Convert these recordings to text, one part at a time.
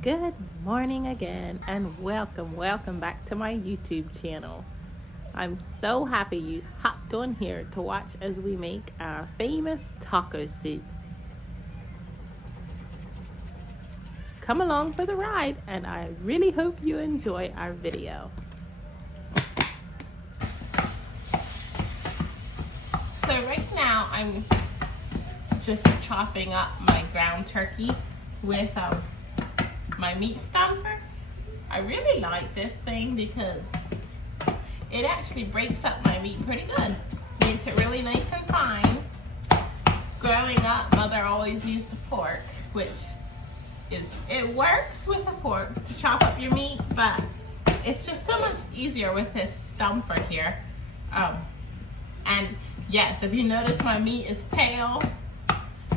Good morning again, and welcome back to my YouTube channel. I'm so happy you hopped on here to watch as we make our famous taco soup. Come along for the ride, and I really hope you enjoy our video. So right now I'm just chopping up my ground turkey with my meat stomper. I really like this thing because it actually breaks up my meat pretty good. Makes it really nice and fine. Growing up, Mother always used a fork, which it works with a fork to chop up your meat, but it's just so much easier with this stomper here. And yes, if you notice my meat is pale,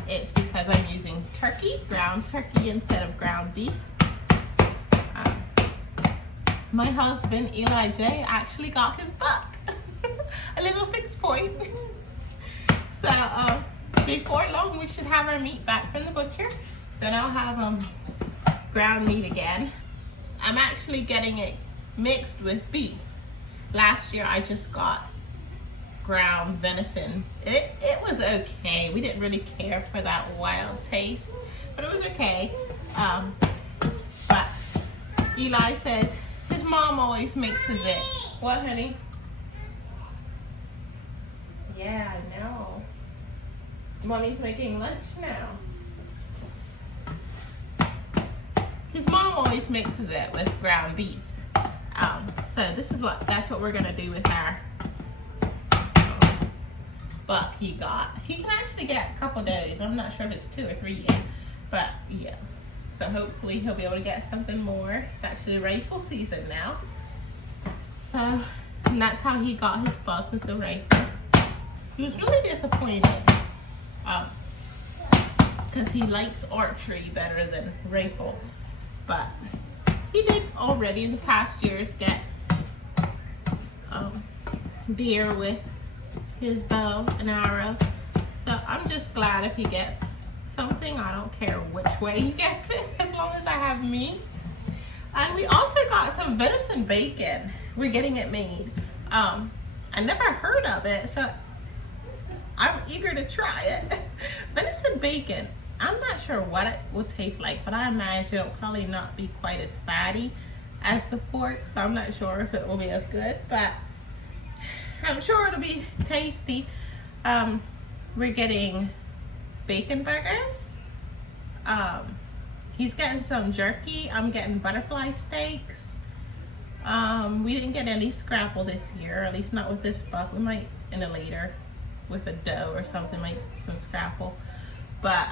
it's because I'm using ground turkey instead of ground beef. My husband, Eli J, actually got his buck, a little 6-point. So before long, we should have our meat back from the butcher. Then I'll have ground meat again. I'm actually getting it mixed with beef. Last year, I just got ground venison. It was okay. We didn't really care for that wild taste, but it was okay. But Eli says his mom always mixes it. What, honey? Yeah, I know. Mommy's making lunch now. His mom always mixes it with ground beef. So that's what we're gonna do with our buck he got. He can actually get a couple days. I'm not sure if it's 2 or 3 yet, but yeah. So hopefully he'll be able to get something more. It's actually rifle season now. So, and that's how he got his buck, with the rifle. He was really disappointed because he likes archery better than rifle. But he did already in the past years get deer with his bow and arrow. So I'm just glad if he gets something. I don't care which way he gets it, as long as I have meat. And we also got some venison bacon. We're getting it made. I never heard of it, so I'm eager to try it. Venison bacon. I'm not sure what it will taste like, but I imagine it'll probably not be quite as fatty as the pork, so I'm not sure if it will be as good, but I'm sure it'll be tasty. We're getting bacon burgers. He's getting some jerky. I'm getting butterfly steaks. We didn't get any scrapple this year, at least not with this buck. We might in a later with a doe or something, like some scrapple. But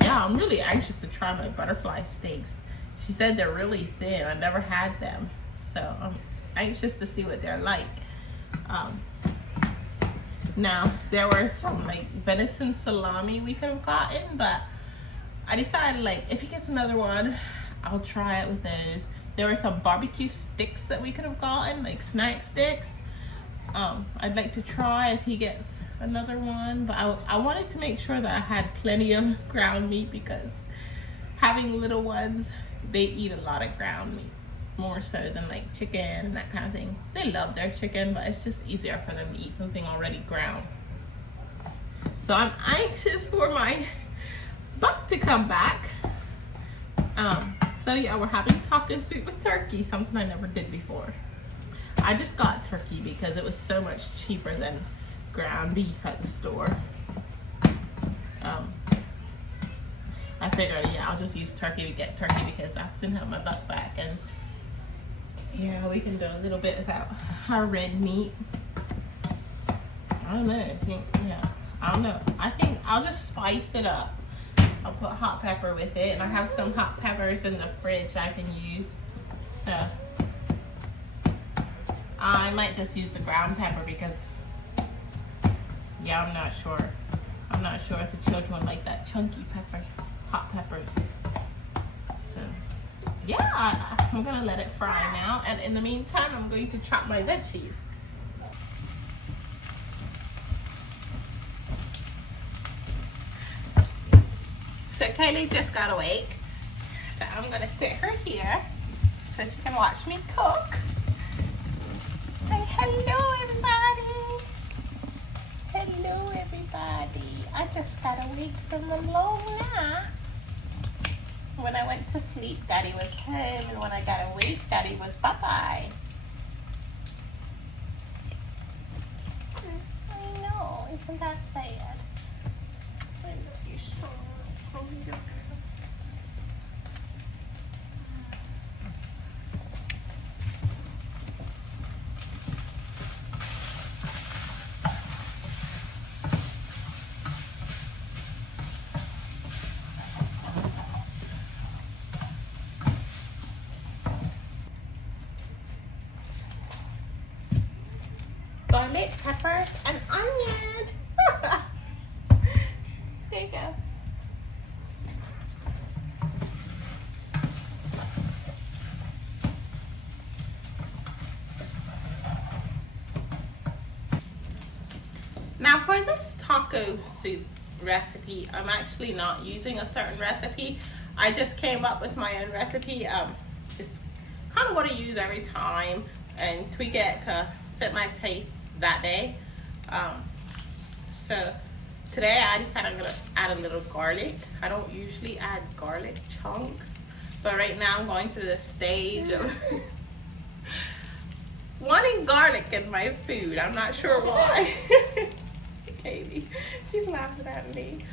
yeah, I'm really anxious to try my butterfly steaks. She said they're really thin. I never had them, so I'm anxious to see what they're like. Now there were some like venison salami we could have gotten, but I decided, like, if he gets another one, I'll try it with those. There were some barbecue sticks that we could have gotten, like snack sticks. I'd like to try if he gets another one, but I wanted to make sure that I had plenty of ground meat, because having little ones, they eat a lot of ground meat, more so than like chicken and that kind of thing. They love their chicken, but it's just easier for them to eat something already ground. So I'm anxious for my buck to come back. So yeah, we're having taco soup with turkey, something I never did before. I just got turkey because it was so much cheaper than ground beef at the store. I figured, yeah, I'll just use turkey to get turkey because I soon have my buck back, and yeah, we can do a little bit without our red meat. I don't know. I think I'll just spice it up. I'll put hot pepper with it, and I have some hot peppers in the fridge I can use. So I might just use the ground pepper because, yeah, I'm not sure if the children would like that chunky pepper, hot peppers. So yeah, I'm gonna let it fry now, and in the meantime, I'm going to chop my veggies. So Kaylee just got awake, So I'm gonna sit her here so she can watch me cook. Say hello, everybody. Hello, everybody. I just got awake from a long nap. When I went to sleep, Daddy was home, and when I got awake, Daddy was bye-bye. I know, isn't that sad? I love you so much. Garlic, peppers, and onion. There you go. Now for this taco soup recipe, I'm actually not using a certain recipe. I just came up with my own recipe. Just kind of what I use every time and tweak it to fit my taste that day. So today I decided I'm gonna add a little garlic. I don't usually add garlic chunks, but right now I'm going through the stage of wanting garlic in my food. I'm not sure why. Katie, she's laughing at me.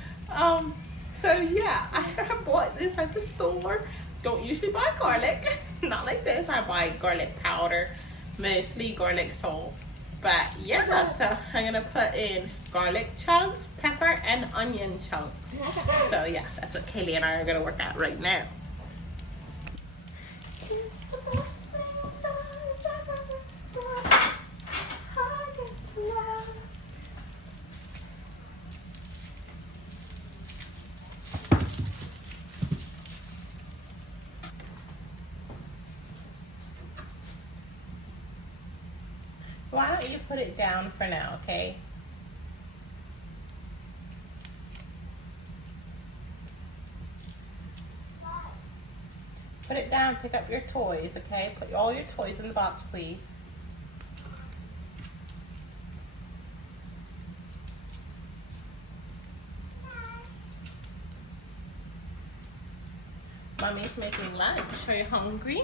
So yeah, I bought this at the store. Don't usually buy garlic, not like this. I buy garlic powder, mostly garlic salt. But yeah, so I'm gonna put in garlic chunks, pepper, and onion chunks. So yeah, that's what Kaylee and I are gonna work at right now. Why don't you put it down for now, okay? Put it down, pick up your toys, okay? Put all your toys in the box, please. Mommy's making lunch. Are you hungry?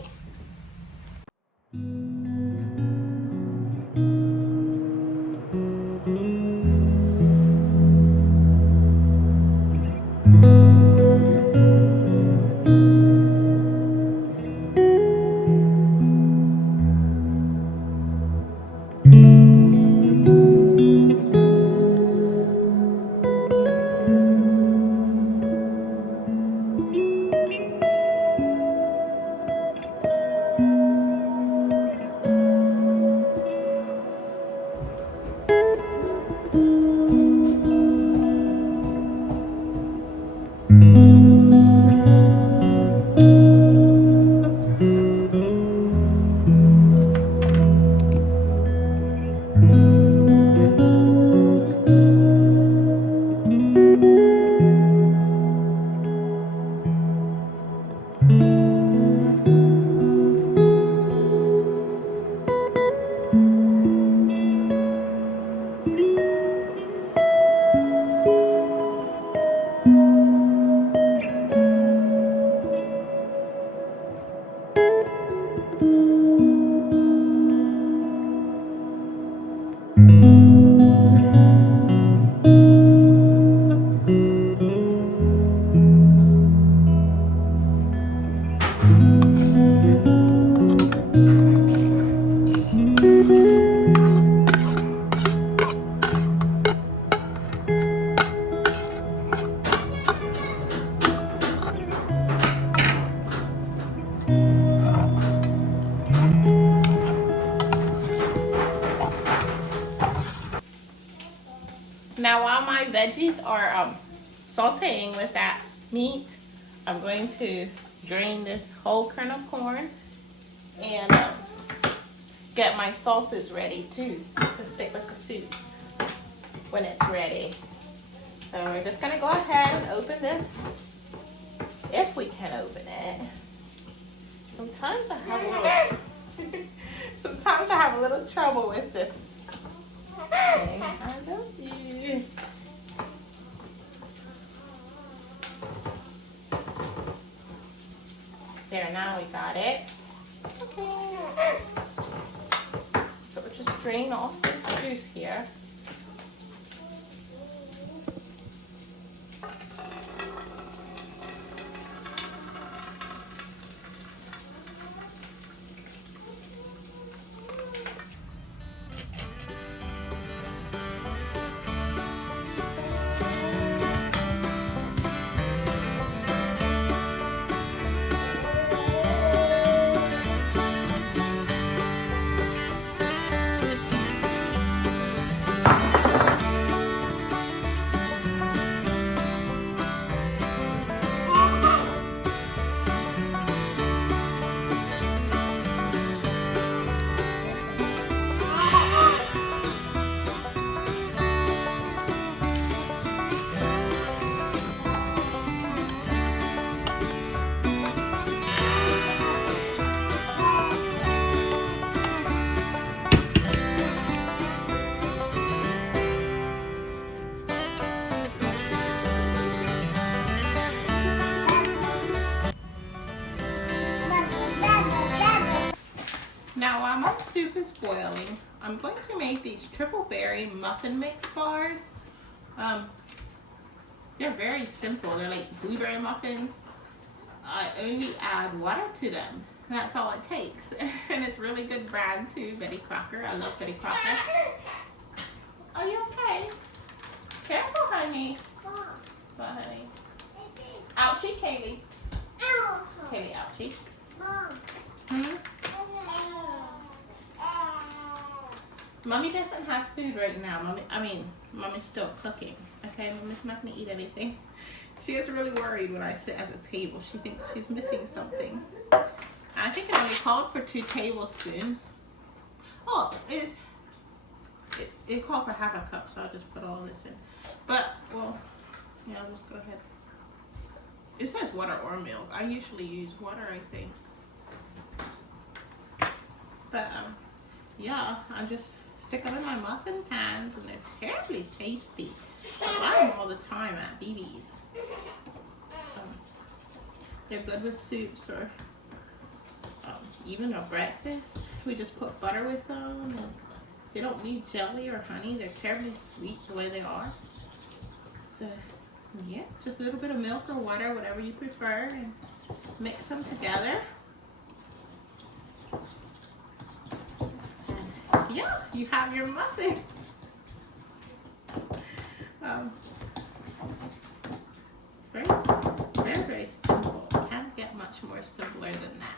Now while my veggies are sauteing with that meat, I'm going to drain this whole kernel corn and get my sauces ready too to stick with the soup when it's ready. So we're just gonna go ahead and open this, if we can open it. sometimes I have a little sometimes I have a little trouble with this thing. I love you. There, now we got it. Okay. So we'll just drain off this juice here. Now while my soup is boiling, I'm going to make these triple berry muffin mix bars. They're very simple. They're like blueberry muffins. I only add water to them. That's all it takes. And it's really good brand too, Betty Crocker. I love Betty Crocker. Are you okay? Careful, honey. What, honey? Ouchie, Kaylee. Kaylee, ouchie. Hmm? Mommy doesn't have food right now. Mommy's still cooking. Okay, Mommy's not gonna eat anything. She gets really worried when I sit at the table. She thinks she's missing something. I think it only called for 2 tablespoons. Oh, it called for half a cup, so I'll just put all this in. But, well, yeah, I'll just go ahead. It says water or milk. I usually use water, I think. But, yeah, I just stick them in my muffin pans, and they're terribly tasty. I buy them all the time at BB's. They're good with soups or even a breakfast. We just put butter with them. And they don't need jelly or honey. They're terribly sweet the way they are. So, yeah, just a little bit of milk or water, whatever you prefer, and mix them together. And yeah, you have your muffin. It's very, very, very simple. Can't get much more simpler than that.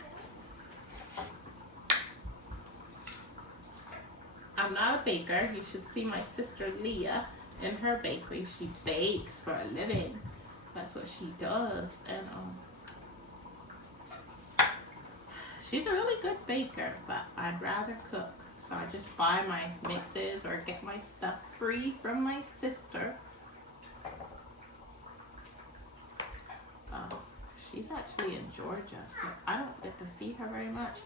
I'm not a baker. You should see my sister Leah in her bakery. She bakes for a living. That's what she does. And she's a really good baker, but I'd rather cook. So I just buy my mixes or get my stuff free from my sister. She's actually in Georgia, so I don't get to see her very much.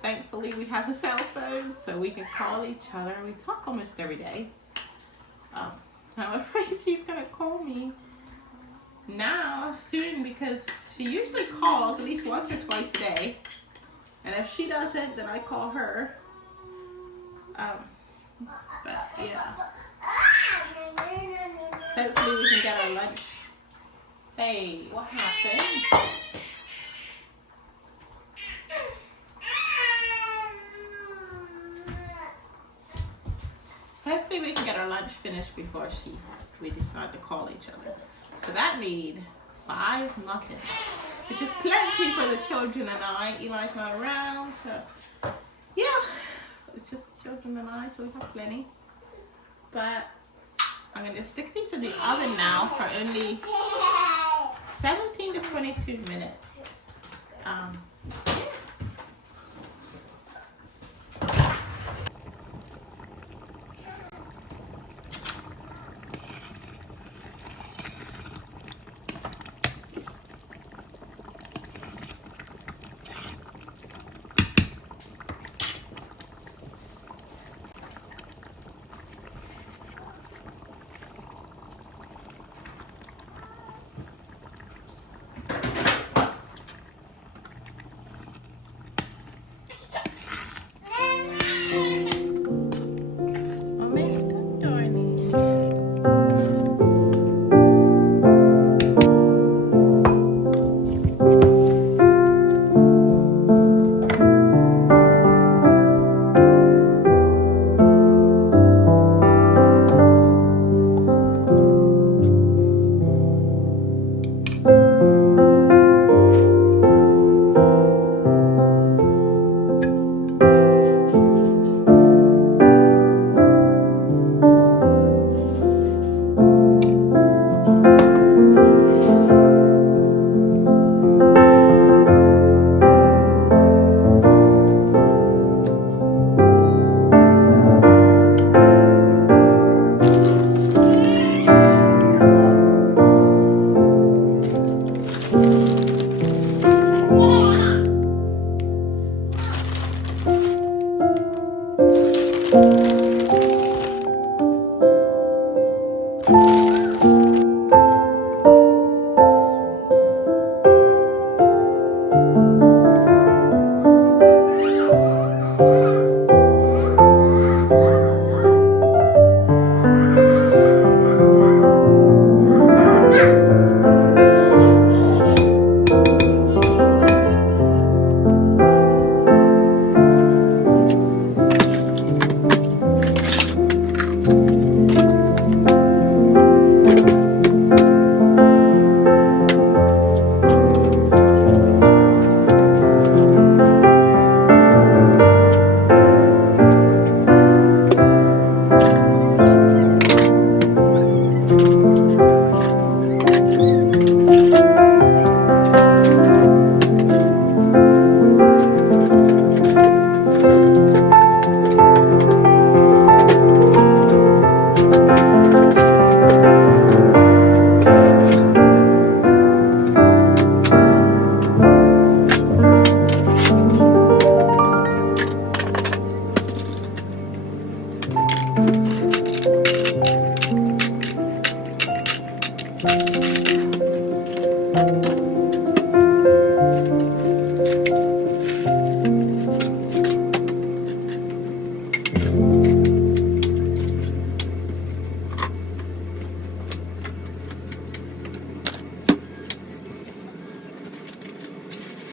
Thankfully, we have a cell phone, so we can call each other. We talk almost every day. I'm afraid she's gonna call me now soon, because she usually calls at least once or twice a day. And if she doesn't, then I call her. But yeah. Hopefully we can get our lunch. Hey, what happened? Hopefully we can get our lunch finished before we decide to call each other. So that made 5 muffins, which is plenty for the children and I. Eli's not around, so yeah, it's just the children and I, so we have plenty. But I'm going to stick these in the oven now for only 17 to 22 minutes.